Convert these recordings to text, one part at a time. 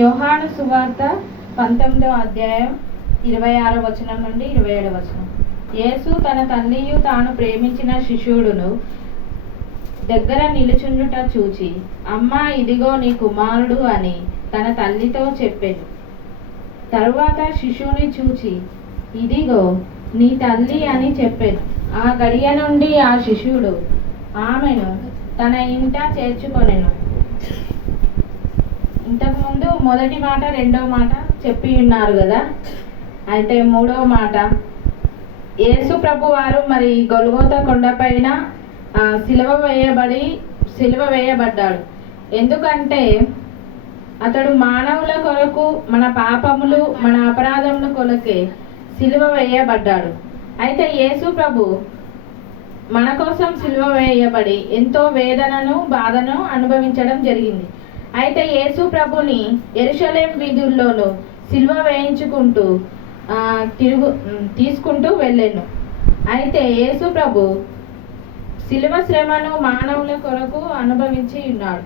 యోహాను సువార్త 19వ అధ్యాయం 26వ వచనం నుండి 27వ వచనం. యేసు తన తల్లియు తాను ప్రేమించిన శిష్యుడును దగ్గర నిలుచుండుట చూచి, అమ్మా, ఇదిగో నీ కుమారుడు అని తన తల్లితో చెప్పెను. తరువాత శిశువుని చూచి, ఇదిగో నీ తల్లి అని చెప్పెను. ఆ గడియ నుండి ఆ శిశువుడు ఆమెను తన ఇంట చేర్చుకొనెను. ఇంతకుముందు మొదటి మాట రెండవ మాట చెప్పి ఉన్నారు కదా. అయితే మూడవ మాట, యేసు ప్రభు వారు మరి గొల్గోతా కొండపైన సిలువ వేయబడ్డాడు. ఎందుకంటే అతడు మానవుల కొరకు, మన పాపములు, మన అపరాధముల కొరకే సిలువ వేయబడ్డాడు. అయితే యేసు ప్రభు మన కోసం సిలువ వేయబడి ఎంతో వేదనను, బాధను అనుభవించడం జరిగింది. అయితే యేసు ప్రభుని యెరూషలేం వీధుల్లోనూ సిలువ వేయించుకుంటూ తీసుకుంటూ వెళ్ళాను. అయితే యేసు ప్రభు సిలువ శ్రమను మానవుల కొరకు అనుభవించి ఉన్నాడు.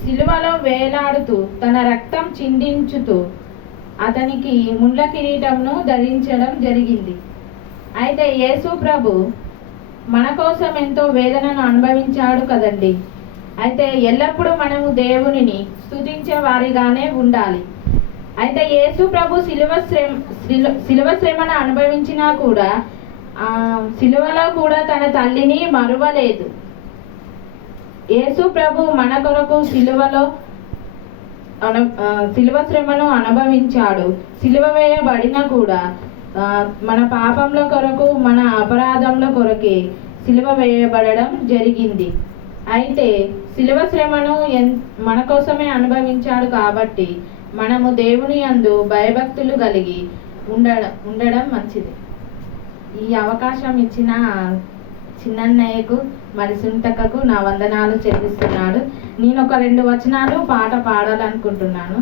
సిలువలో వేలాడుతూ తన రక్తం చిందించుతూ అతనికి ముళ్ళ కిరీటంను ధరించడం జరిగింది. అయితే యేసు ప్రభు మన కోసం ఎంతో వేదనను అనుభవించాడు కదండి. అయితే ఎల్లప్పుడూ మనము దేవునిని స్తుతించే వారిగానే ఉండాలి. అయితే యేసు ప్రభు సిలువ శ్రమను అనుభవించినా కూడా సిలువలో కూడా తన తల్లిని మరువలేదు. యేసు ప్రభు మన కొరకు సిలువ శ్రమను అనుభవించాడు. సిలువ వేయబడిన కూడా మన పాపంల కొరకు, మన అపరాధంల కొరకే సిలువ వేయబడడం జరిగింది. అయితే సిలువ శ్రమను మన కోసమే అనుభవించాడు కాబట్టి మనము దేవుని యందు భయభక్తులు కలిగి ఉండడం మంచిది. ఈ అవకాశం ఇచ్చిన చిన్నన్నయ్యకు మరి సుంతకకు నా వందనాలు చెల్లిస్తున్నాడు. నేను ఒక 2 వచనాలు పాట పాడాలనుకుంటున్నాను.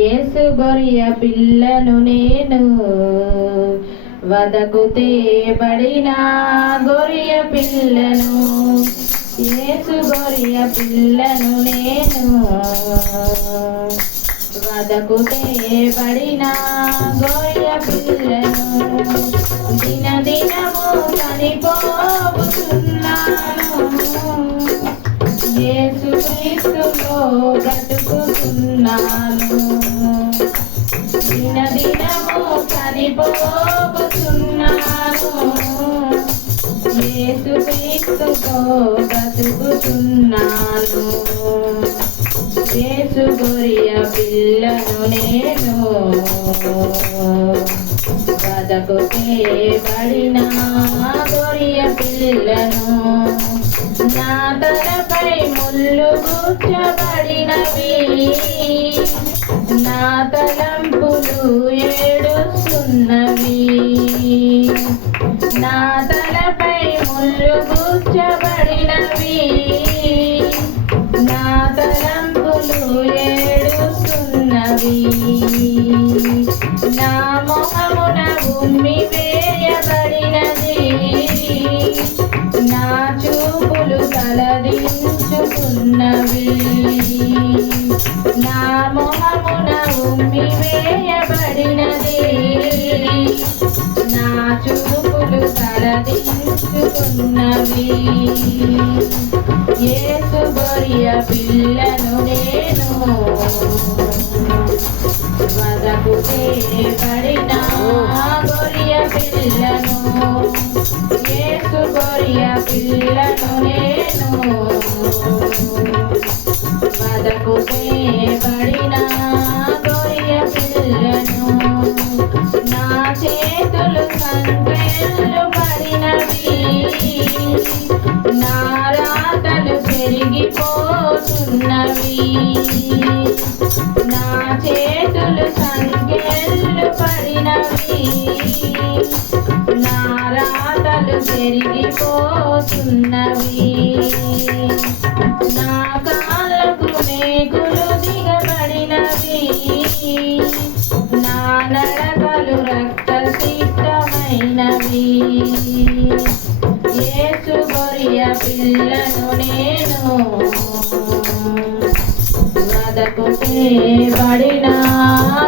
యేసు గొర్రె పిల్లను నేను, వదకు తేబడిన గొర్రె పిల్లను, యేసు గొర్రె పిల్లను నేను, వదకు తేబడిన గొర్రె పిల్లను, దినదినము చనిపోతున్నాను, యేసు క్రీస్తులో బ్రతుకుతున్నాను, దినదినము చనిపోతున్నాను, యేసు క్రీస్తుతో బ్రతుకుతున్నాను, యేసు గొర్రె పిల్లను నేను, వదకు తేబడిన గొర్రె పిల్లను, నా తలపై ముళ్ళు గుచ్చబడినవి, నా తలంపులు ఏడుస్తున్నవి, నా తలపై ముళ్ళు గుచ్చబడినవి, నా తలంపులు ఏడుస్తున్నవి, నా మొహమున ఉమ్మి వేయబడినది, నా చూపులు తలదించుకున్నవి, నా మొహమున ఉమ్మి వేయబడినది, నా చూపులు తలదించుకున్నవి, యేసు గొర్రె పిల్లను నేను, వదకు తేబడిన గొర్రె పిల్లను, యేసు గొర్రె పిల్లను నేను, వదకు తేబడిన గొర్రె పిల్లను, నా చేతులు సంకెళ్ళు పడినవి, నా రాతలు పెరిగిపోతున్నవి, నా చేతులు సంకెళ్ళు పడినవి, నా రాతలు పెరిగిపోతున్నవి, నా కాళ్ళకు మేకులు దిగబడినవి, నా నడకలు రక్తసిక్తమైనవి, యేసు గొర్రె పిల్లను నేను, చేయబడిన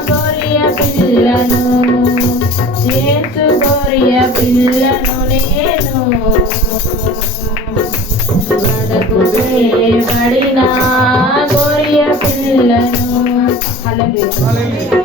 గొర్రె పిల్లను, యేసు గొర్రె పిల్లను నేను, వదకు చేయబడిన గొర్రె పిల్లను. హల్లెలూయా.